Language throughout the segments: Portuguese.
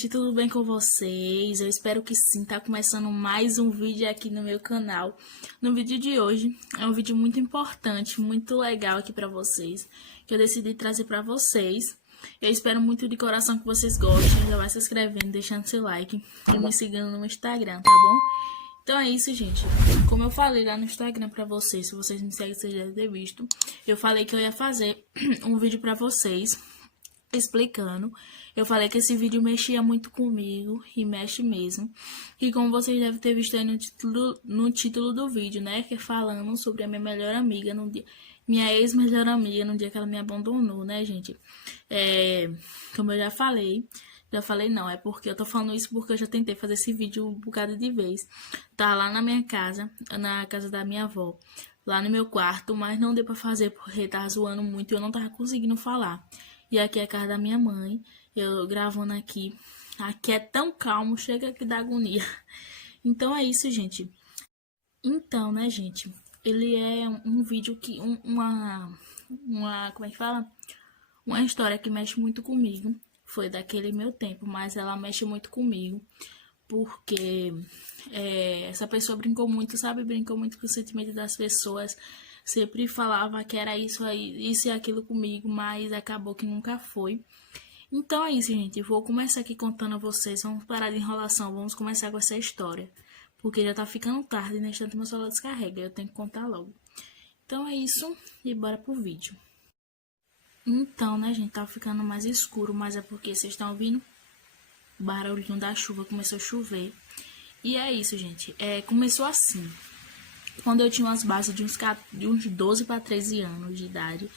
gente, tudo bem com vocês? Eu espero que sim. Tá começando mais um vídeo aqui no meu canal. No vídeo de hoje é um vídeo muito importante, muito legal aqui pra vocês, que eu decidi trazer pra vocês. Eu espero muito de coração que vocês gostem. Já vai se inscrevendo, deixando seu like e me seguindo no Instagram, tá bom? Então é isso, gente. Como eu falei lá no Instagram pra vocês, se vocês me seguem, vocês já devem ter visto. Eu falei que eu ia fazer um vídeo pra vocês explicando. Eu falei que esse vídeo mexia muito comigo e mexe mesmo. E como vocês devem ter visto aí no título do vídeo, né? Que é falando sobre a minha melhor amiga no dia, minha ex-melhor amiga no dia que ela me abandonou, né, gente? Como eu já falei não, é porque eu tô falando isso porque eu já tentei fazer esse vídeo um bocado de vez. Tá lá na minha casa, na casa da minha avó, lá no meu quarto, mas não deu pra fazer porque tava zoando muito e eu não tava conseguindo falar. E aqui é a casa da minha mãe, eu gravando aqui. Aqui é tão calmo, chega que dá agonia. Então é isso, gente. Então, né, gente, ele é um vídeo que, como é que fala? Uma história que mexe muito comigo. Foi daquele meu tempo, mas ela mexe muito comigo. Porque essa pessoa brincou muito, sabe? Brincou muito com o sentimento das pessoas. Sempre falava que era isso aí, isso e aquilo comigo, mas acabou que nunca foi. Então é isso, gente. Vou começar aqui contando a vocês. Vamos parar de enrolação. Vamos começar com essa história. Porque já tá ficando tarde, né? Instante meu celular descarrega. Eu tenho que contar logo. Então é isso. E bora pro vídeo. Então, né, gente? Tá ficando mais escuro, mas é porque vocês estão ouvindo o barulhinho da chuva. Começou a chover. E é isso, gente. Começou assim. Quando eu tinha umas bases de uns 12 para 13 anos de idade.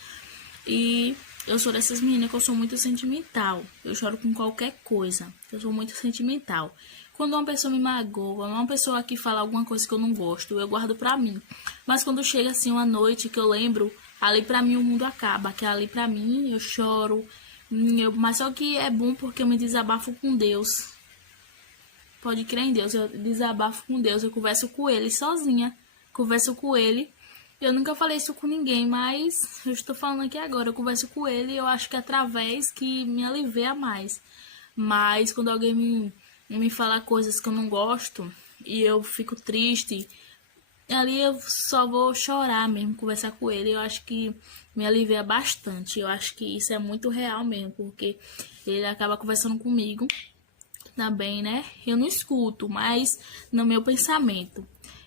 E eu sou dessas meninas que eu sou muito sentimental. Eu choro com qualquer coisa. Eu sou muito sentimental. Quando uma pessoa me magoa, uma pessoa que fala alguma coisa que eu não gosto, eu guardo pra mim. Mas quando chega assim uma noite que eu lembro, ali pra mim o mundo acaba. Que ali pra mim eu choro. Mas só que é bom porque eu me desabafo com Deus. Pode crer em Deus. Eu desabafo com Deus. Eu converso com Ele sozinha. Converso com Ele. Eu nunca falei isso com ninguém, mas eu estou falando aqui agora. Eu converso com Ele e eu acho que é através que me alivia mais. Mas quando alguém me fala coisas que eu não gosto e eu fico triste, ali eu só vou chorar mesmo, conversar com Ele. Eu acho que me alivia bastante. Eu acho que isso é muito real mesmo, porque Ele acaba conversando comigo também, né? Eu não escuto, mas no meu pensamento.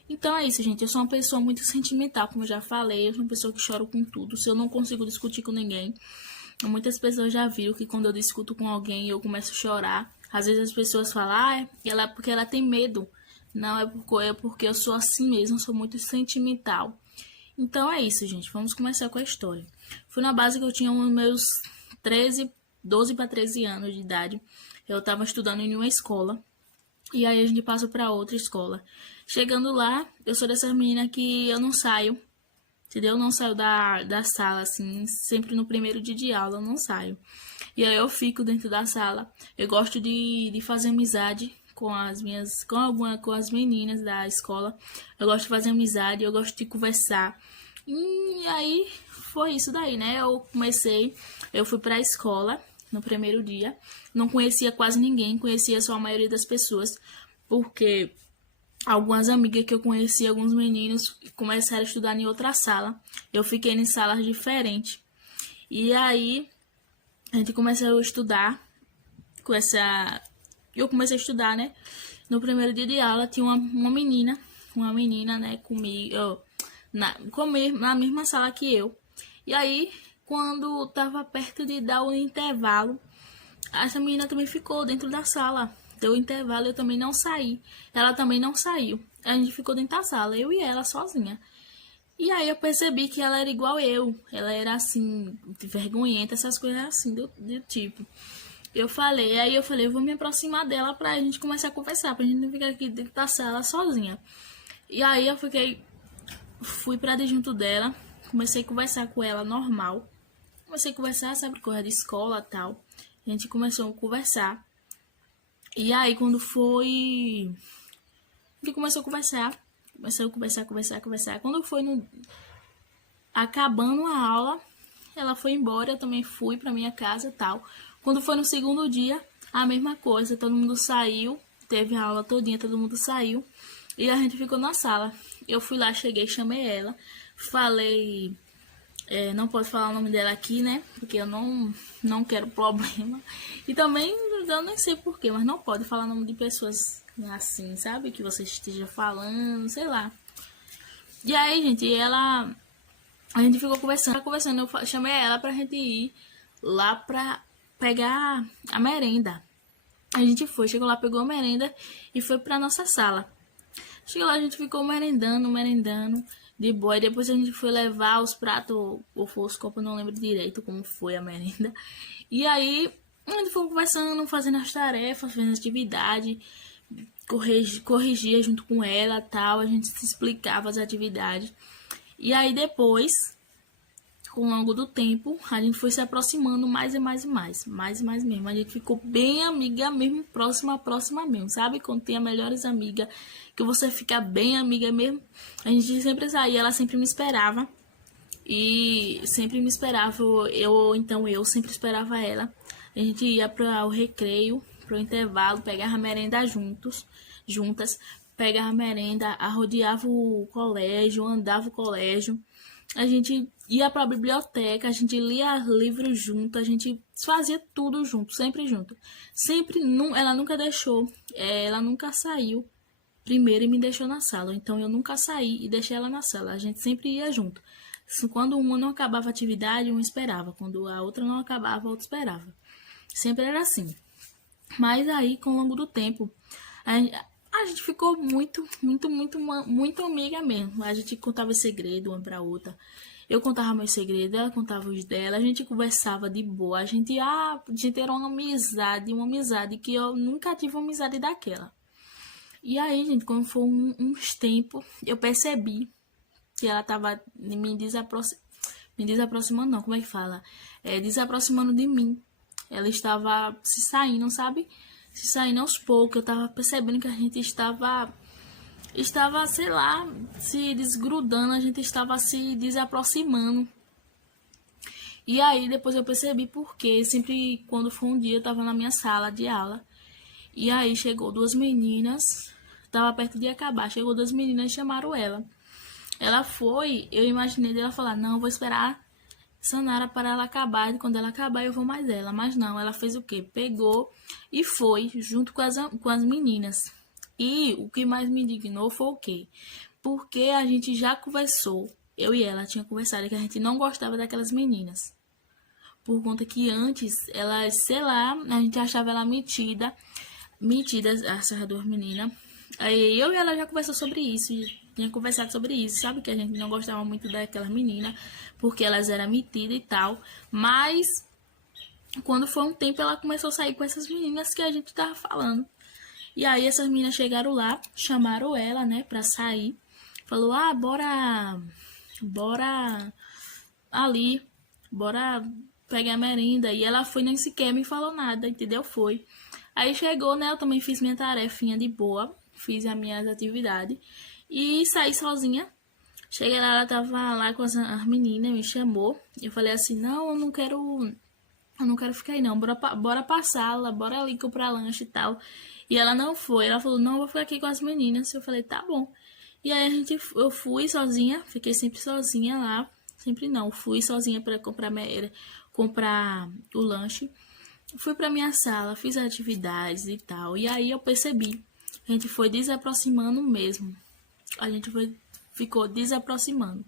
Então é isso, gente. Eu sou uma pessoa muito sentimental, como eu já falei. Eu sou uma pessoa que chora com tudo. Se eu não consigo discutir com ninguém, muitas pessoas já viram que quando eu discuto com alguém, eu começo a chorar. Às vezes as pessoas falam, é porque ela tem medo. Não, é porque eu sou assim mesmo, eu sou muito sentimental. Então é isso, gente. Vamos começar com a história. Foi na base que eu tinha os meus 12 para 13 anos de idade. Eu estava estudando em uma escola. E aí a gente passa para outra escola. Chegando lá, eu sou dessas meninas que eu não saio, entendeu? Eu não saio da sala, assim, sempre no primeiro dia de aula eu não saio. E aí eu fico dentro da sala. Eu gosto de fazer amizade com as meninas da escola. Eu gosto de fazer amizade, eu gosto de conversar. E aí foi isso daí, né? Eu fui pra escola no primeiro dia. Não conhecia quase ninguém, conhecia só a maioria das pessoas, porque algumas amigas que eu conheci, alguns meninos, começaram a estudar em outra sala. Eu fiquei em salas diferentes. E aí a gente começou a estudar eu comecei a estudar, né? No primeiro dia de aula tinha uma menina, né, comigo, na mesma sala que eu. E aí, quando tava perto de dar o intervalo, essa menina também ficou dentro da sala. Deu o intervalo, eu também não saí. Ela também não saiu. A gente ficou dentro da sala, eu e ela sozinha. E aí eu percebi que ela era igual eu. Ela era assim, vergonhenta, essas coisas assim, do tipo. Eu falei, eu vou me aproximar dela pra gente começar a conversar, pra gente não ficar aqui dentro da sala sozinha. E aí eu fui pra de junto dela, comecei a conversar com ela normal. Comecei a conversar, sabe, coisa de escola e tal. A gente começou a conversar. E aí quando foi... A gente começou a conversar. Começou a conversar. Quando foi acabando a aula, ela foi embora, eu também fui pra minha casa e tal. Quando foi no segundo dia, A mesma coisa, todo mundo saiu, teve a aula todinha, todo mundo saiu. E a gente ficou na sala. Eu fui lá, cheguei, chamei ela, falei, não posso falar o nome dela aqui, né? Porque eu não quero problema. E também, eu nem sei porquê, mas não pode falar o nome de pessoas assim, sabe? Que você esteja falando, sei lá. E aí, gente, a gente ficou conversando, eu chamei ela pra gente ir lá pra pegar a merenda. A gente foi, chegou lá, pegou a merenda e foi pra nossa sala. Chegou lá, a gente ficou merendando, de boa. E depois a gente foi levar os pratos, ou foi os copos, não lembro direito como foi a merenda. E aí, a gente foi conversando, fazendo as tarefas, fazendo as atividades, corrigia junto com ela, tal. A gente se explicava as atividades. E aí depois, com o longo do tempo, a gente foi se aproximando mais e mais mesmo. A gente ficou bem amiga mesmo, próxima mesmo, sabe? Quando tem as melhores amigas, que você fica bem amiga mesmo. A gente sempre saía, ela sempre me esperava. E sempre me esperava, eu sempre esperava ela. A gente ia para o recreio, para o intervalo, pegava a merenda juntas, pegava a merenda, rodeava o colégio, andava o colégio. A gente ia para a biblioteca, a gente lia livros junto, a gente fazia tudo junto, sempre junto. Sempre, ela nunca deixou, ela nunca saiu primeiro e me deixou na sala. Então eu nunca saí e deixei ela na sala. A gente sempre ia junto. Quando uma não acabava a atividade, um esperava. Quando a outra não acabava, a outra esperava. Sempre era assim. Mas aí, com o longo do tempo, a gente ficou muito amiga mesmo. A gente contava segredo uma pra outra. Eu contava meus segredos, ela contava os dela. A gente conversava de boa. A gente era uma amizade que eu nunca tive uma amizade daquela. E aí, gente, quando foi uns tempos, eu percebi que ela tava me desaproximando, não, como é que fala? Desaproximando de mim. Ela estava se saindo, sabe? Se saindo aos poucos. Eu tava percebendo que a gente estava, sei lá, se desgrudando, a gente estava se desaproximando. E aí, depois eu percebi porque sempre, quando foi um dia, eu tava na minha sala de aula. E aí, chegou duas meninas, tava perto de acabar, chegou duas meninas e chamaram ela. Ela foi, eu imaginei dela falar, não, eu vou esperar Sanara para ela acabar, e quando ela acabar eu vou mais ela. Mas não, ela fez o quê? Pegou e foi, junto com as meninas. E o que mais me indignou foi o quê? Porque a gente já conversou, eu e ela tinha conversado que a gente não gostava daquelas meninas. Por conta que antes, elas, sei lá, a gente achava ela metida, essas duas meninas. Aí eu e ela já conversou sobre isso, tinha conversado sobre isso, sabe? Que a gente não gostava muito daquelas meninas, porque elas eram metidas e tal. Mas, quando foi um tempo, ela começou a sair com essas meninas que a gente tava falando. E aí essas meninas chegaram lá, chamaram ela, né, pra sair. Falou, bora ali, bora pegar a merenda. E ela foi, nem sequer me falou nada, entendeu? Foi. Aí chegou, né, eu também fiz minha tarefinha de boa, fiz as minhas atividades e saí sozinha. Cheguei lá, ela tava lá com as meninas, me chamou. Eu falei assim, não, eu não quero ficar aí não, bora passar lá, bora ali comprar lanche e tal. E ela não foi, ela falou, não, eu vou ficar aqui com as meninas. Eu falei, tá bom. E aí eu fui sozinha, fiquei sempre sozinha lá. Sempre não, fui sozinha para comprar o lanche. Fui pra minha sala, fiz atividades e tal. E aí eu percebi, a gente foi desaproximando mesmo. A gente ficou desaproximando.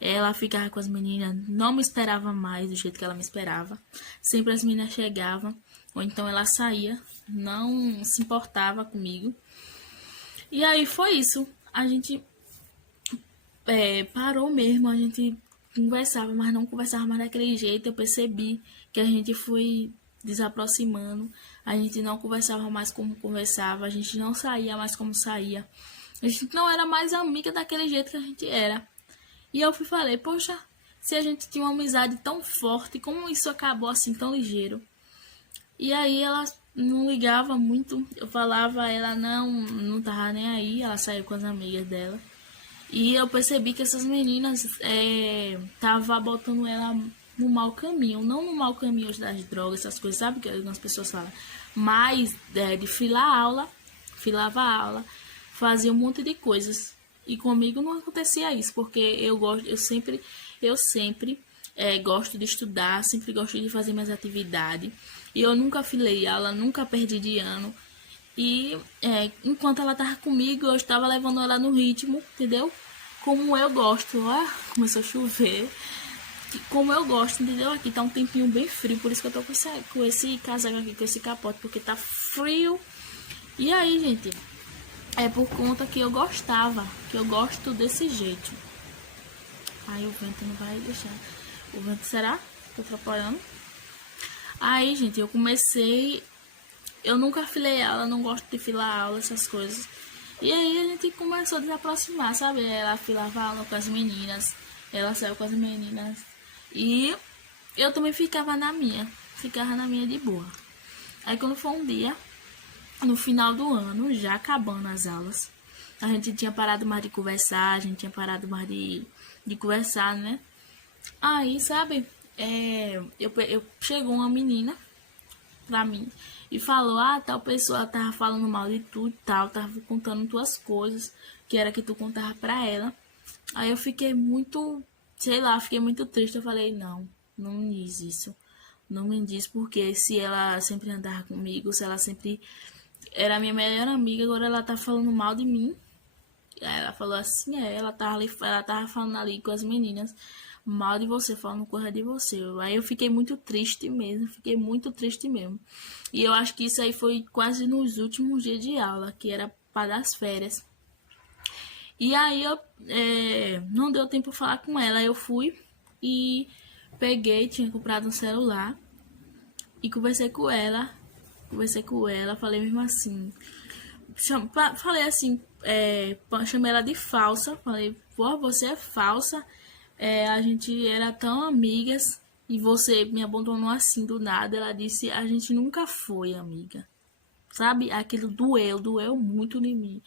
Ela ficava com as meninas, não me esperava mais do jeito que ela me esperava. Sempre as meninas chegavam, ou então ela saía, não se importava comigo. E aí foi isso. A gente parou mesmo, a gente conversava, mas não conversava mais daquele jeito. Eu percebi que a gente foi desaproximando, a gente não conversava mais como conversava, a gente não saía mais como saía. A gente não era mais amiga daquele jeito que a gente era. E eu falei, poxa, se a gente tinha uma amizade tão forte, como isso acabou assim tão ligeiro? E aí ela não ligava muito, eu falava, ela não tava nem aí, ela saiu com as amigas dela. E eu percebi que essas meninas tava botando ela no mau caminho, não no mau caminho das drogas, essas coisas, sabe que algumas pessoas falam, mas de filava a aula, fazia um monte de coisas. E comigo não acontecia isso, porque eu sempre gosto de estudar, sempre gosto de fazer minhas atividades. E eu nunca filei aula, nunca perdi de ano. E enquanto ela tava comigo, eu estava levando ela no ritmo, entendeu? Como eu gosto. Ó, começou a chover. Como eu gosto, entendeu? Aqui tá um tempinho bem frio, por isso que eu tô com esse casaco aqui, com esse capote, porque tá frio. E aí, gente, é por conta que eu gostava, que eu gosto desse jeito. Aí o vento não vai deixar. O vento será? Tô atrapalhando. Aí, gente, eu comecei. Eu nunca filei aula, não gosto de filar aula, essas coisas. E aí a gente começou a se aproximar, sabe? Ela filava aula com as meninas, ela saiu com as meninas. E eu também ficava na minha de boa. Aí quando foi um dia, no final do ano, já acabando as aulas, a gente tinha parado mais de conversar, a gente tinha parado mais de conversar, né? Aí, sabe, chegou uma menina pra mim e falou, tal pessoa tava falando mal de tu e tal, tava contando tuas coisas, que era que tu contava pra ela. Aí eu fiquei muito, sei lá, fiquei muito triste. Eu falei, não me diz isso. Não me diz, porque se ela sempre andava comigo, se ela sempre era minha melhor amiga, agora ela tá falando mal de mim. Aí ela falou assim, ela tava falando ali com as meninas, mal de você, falando coisa de você. Aí eu fiquei muito triste mesmo, E eu acho que isso aí foi quase nos últimos dias de aula, que era para as férias. E aí eu não deu tempo de falar com ela. Eu fui e peguei, tinha comprado um celular e conversei com ela, falei mesmo assim. Falei assim, chamei ela de falsa. Falei, pô, você é falsa. A gente era tão amigas e você me abandonou assim do nada. Ela disse, a gente nunca foi amiga. Sabe? Aquilo doeu muito em mim.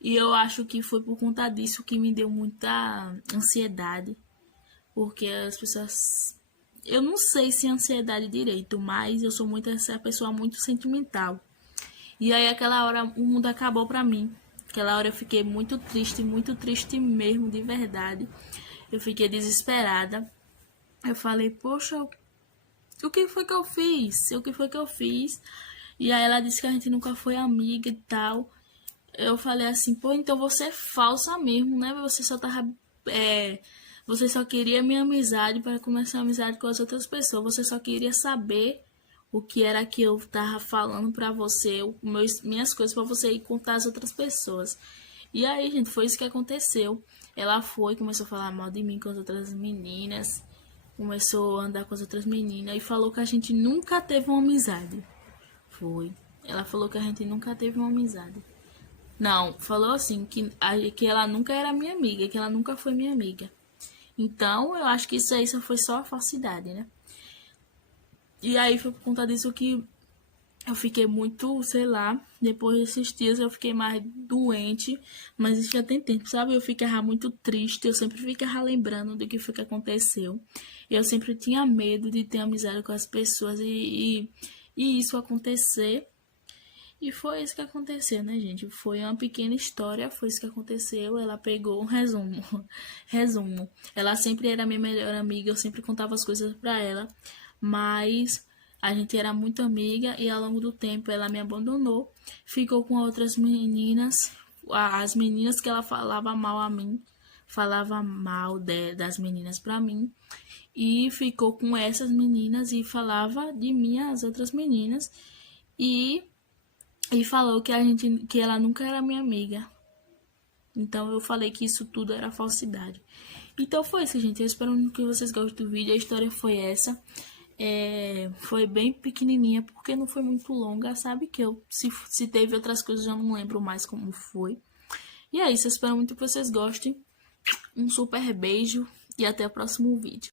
E eu acho que foi por conta disso que me deu muita ansiedade. Porque as pessoas... Eu não sei se é ansiedade direito, mas eu sou essa pessoa muito sentimental. E aí aquela hora o mundo acabou pra mim. Aquela hora eu fiquei muito triste mesmo, de verdade. Eu fiquei desesperada. Eu falei, poxa, o que foi que eu fiz? E aí ela disse que a gente nunca foi amiga e tal. Eu falei assim, pô, então você é falsa mesmo, né? Você só queria minha amizade para começar a amizade com as outras pessoas. Você só queria saber o que era que eu tava falando pra você, minhas coisas pra você ir contar às outras pessoas. E aí, gente, foi isso que aconteceu. Ela começou a falar mal de mim com as outras meninas, começou a andar com as outras meninas e falou que a gente nunca teve uma amizade. Ela falou que a gente nunca teve uma amizade. Não, falou assim, que ela nunca era minha amiga, que ela nunca foi minha amiga. Então, eu acho que isso aí só foi só a falsidade, né? E aí foi por conta disso que eu fiquei muito, sei lá, depois desses dias eu fiquei mais doente, mas isso já tem tempo, sabe? Eu ficava muito triste, eu sempre ficava lembrando do que foi que aconteceu. Eu sempre tinha medo de ter amizade com as pessoas e isso acontecer. E foi isso que aconteceu, né, gente? Foi uma pequena história, foi isso que aconteceu. Ela pegou um resumo. Resumo. Ela sempre era minha melhor amiga, eu sempre contava as coisas pra ela, mas a gente era muito amiga e ao longo do tempo ela me abandonou, ficou com outras meninas, as meninas que ela falava mal a mim, falava mal das meninas pra mim, e ficou com essas meninas e falava de mim às outras meninas e falou que ela nunca era minha amiga. Então eu falei que isso tudo era falsidade. Então foi isso, gente. Eu espero que vocês gostem do vídeo. A história foi essa. Foi bem pequenininha, porque não foi muito longa, sabe? Que se teve outras coisas, eu não lembro mais como foi. E é isso. Eu espero muito que vocês gostem. Um super beijo e até o próximo vídeo.